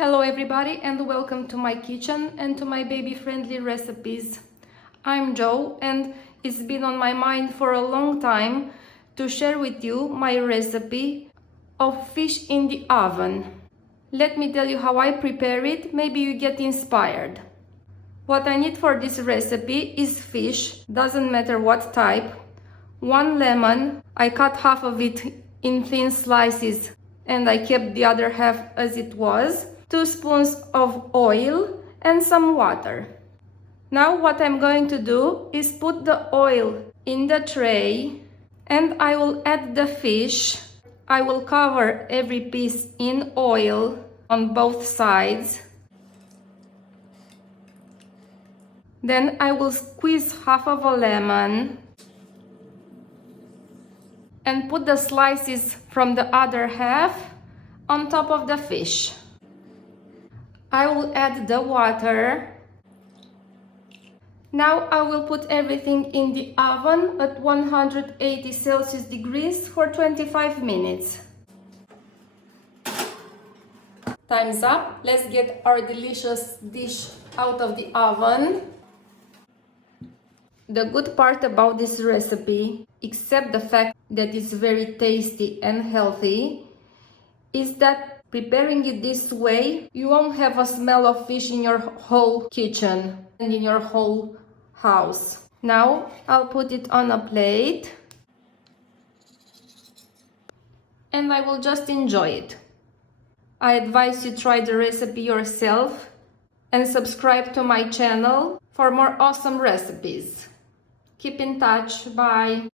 Hello everybody and welcome to my kitchen and to my baby-friendly recipes. I'm Jo and it's been on my mind for a long time to share with you my recipe of fish in the oven. Let me tell you how I prepare it, maybe you get inspired. What I need for this recipe is fish, doesn't matter what type, 1 lemon, I cut half of it in thin slices and I kept the other half as it was, 2 spoons of oil and some water. Now what I'm going to do is put the oil in the tray and I will add the fish. I will cover every piece in oil on both sides. Then I will squeeze half of a lemon and put the slices from the other half on top of the fish. I will add the water. Now I will put everything in the oven at 180 Celsius degrees for 25 minutes. Time's up. Let's get our delicious dish out of the oven. The good part about this recipe, except the fact that it's very tasty and healthy, is that preparing it this way, you won't have a smell of fish in your whole kitchen and in your whole house. Now I'll put it on a plate and I will just enjoy it. I advise you try the recipe yourself and subscribe to my channel for more awesome recipes. Keep in touch. Bye.